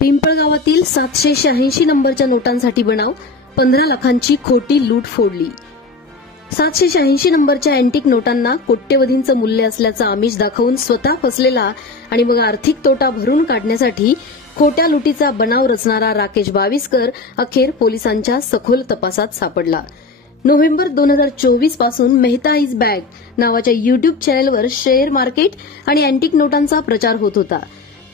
पिंपळगावातील 786 नंबरच्या नोटांसाठी बनाव, 15 लाखांची खोटी लूट फोडली. 786 नंबरच्या अँटिक नोटांना कोट्यवधींचं मूल्य असल्याचं आमिष दाखवून स्वतः फसलेला आणि मग आर्थिक तोटा भरून काढण्यासाठी खोट्या लुटीचा बनाव रचणारा राकेश बाविस्कर अखेर पोलिसांच्या सखोल तपासात सापडला. नोव्हेंबर 2024 पासून मेहता इज बॅक नावाच्या युट्यूब चॅनलवर शेअर मार्केट आणि अँटिक नोटांचा प्रचार होत होता.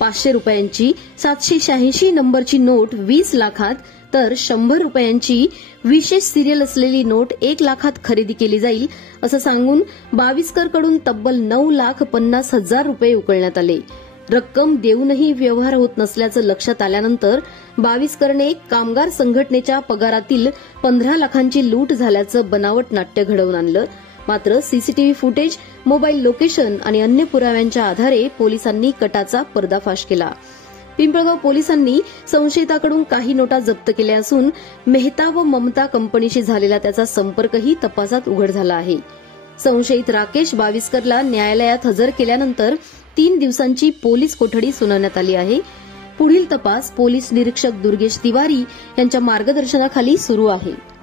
500 रुपयांची 786 नंबरची नोट 20 लाखात तर 100 रुपयांची विशेष सिरियल असलेली नोट 1 लाखात खरेदी केली जाईल असं सांगून बाविस्करकडून तब्बल 9,50,000 रुपये उकळण्यात आले. रक्कम देऊनही व्यवहार होत नसल्याचं लक्षात आल्यानंतर बाविस्करने कामगार संघटनेच्या पगारातील 15 लाखांची लूट झाल्याचं बनावट नाट्य घडवून आणलं. मात्र सीसीटीव्ही फुटेज, मोबाईल लोकेशन आणि अन्य पुराव्यांच्या आधारे पोलिसांनी कटाचा पर्दाफाश केला. पिंपळगाव पोलिसांनी संशयिताकडून काही नोटा जप्त केल्या असून मेहता व ममता कंपनीशी झालेला त्याचा संपर्कही तपासात उघड झाला आहे. संशयित राकेश बाविस्करला न्यायालयात हजर केल्यानंतर 3 दिवसांची पोलीस कोठडी सुनावण्यात आली आहे. पुढील तपास पोलीस निरीक्षक दुर्गेश तिवारी यांच्या मार्गदर्शनाखाली सुरू आहे.